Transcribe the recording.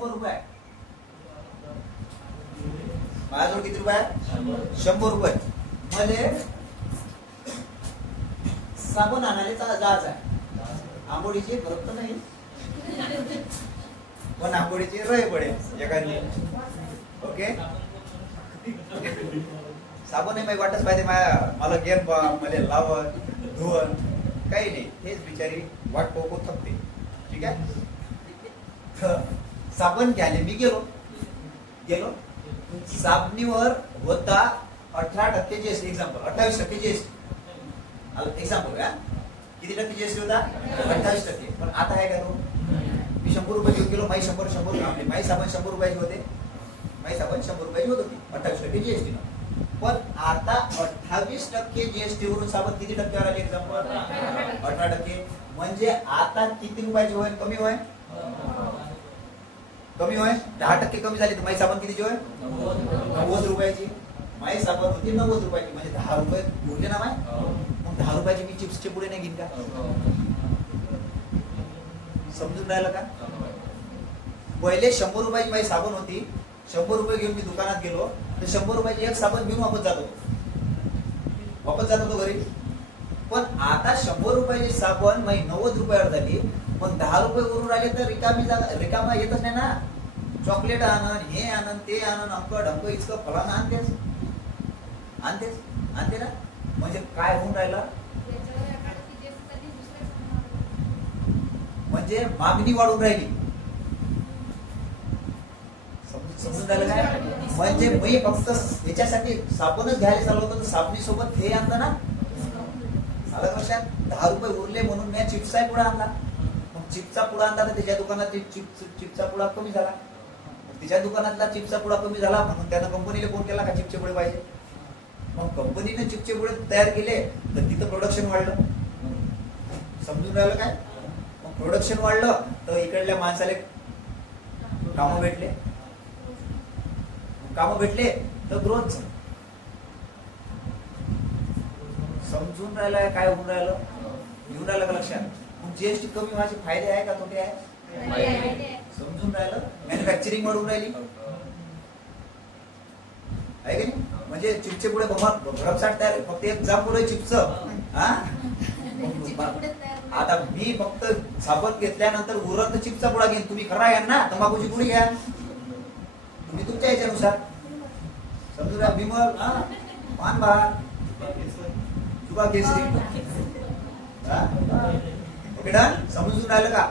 ₹100 आहे. माझ्याजवळ किती रुपये आहे? ₹100. मला साबण आणायला जायचं आहे. आंबोडीची गरज तर नाही, पण आंबोडीची रय पडेल एखादी. ओके, साबण नाही वाटच पाहिजे मला गेम मला लावत धुवन काही नाही, हेच बिचारी वाट पोकून थकते. ठीक आहे, साबण घ्यायला मी गेलो साबणीवर होता 18% जीएसटी. Example 28% GST. एक्झाम्पल का किती टक्के जीएसटी होता? 28%. पण आता काय करू, मी ₹100 घेऊन गेलो, माई 100 आपले माई साबण ₹100 होते, माई साबण ₹100 होत होती 28% जीएसटी. पण आता 28% जीएसटी वरून साबण किती टक्क्यावर आले? एक्झाम्पल 18%. म्हणजे आता किती रुपयाची होईल? कमी होईल, कमी होईल. 10% कमी झाली तर माई साबण कितीची होईल? ₹90. माई साबण होती ₹90, म्हणजे ₹10 उरले ना माय. मग ₹10 मी चिप्सचे पुढे नाही घेईन का? समजून राहिलं का? पहिले ₹100 माई साबण होती, ₹100 घेऊन मी दुकानात गेलो तर ₹100 एक साबण घेऊन वापस जात होतो घरी. पण आता ₹100 साबण माई ₹90 झाली, मग ₹10 वरून राहिले तर रिकामा येतच नाही ना. चॉकलेट आणन, हे आणन, ते आणन, अंक ढंक इतकं फलाना आणते ना. म्हणजे काय होऊन राहिलं, म्हणजे मागणी वाढून राहिली. समजून राहिलं काय? म्हणजे मी फक्त याच्यासाठी साबणच घ्यायला चालू होतो, साबणी सोबत हे आणलं ना. आलं लक्षात? ₹10 उरले म्हणून मी चिप्सचा पुडा आणला. मग चिप्सचा पुडा आणला तर त्याच्या दुकानात चिप्सचा पुडा कमी झाला. तिच्या दुकानातला चिप्सचा पुडा कमी झाला म्हणून त्यानं कंपनीला फोन केला का चिप्सचे पुडे पाहिजे. मग कंपनीने चिप्सचे पुडे तयार केले तर तिथं प्रोडक्शन वाढलं. समजून राहिलं काय? मग प्रोडक्शन वाढलं तर इकडल्या माणसाला कामं भेटले तर ग्रोथ. समजून राहिलं काय होऊन राहिलं? येऊन राहिलं का लक्षात? मग जीएसटी कमी व्हायचे फायदे आहे का तोटे आहे? समजून राहिलं? मॅन्युफॅक्चरिंग वाढून राहिली आहे की नाही? म्हणजे चिप्सचे पुढे भरमसाठ तयार, फक्त एक जांभूळ आहे चिप्स. आता मी फक्त साबण घेतल्यानंतर उरत चिप्सचा पुडा घेईन. तुम्ही खरा घ्या ना, तंबाखूची पुडी घ्या तुम्ही तुमच्या याच्यानुसार. समजून राहा. विमल पान भार तुका केसरी. Okay done. समजून राहिलं का?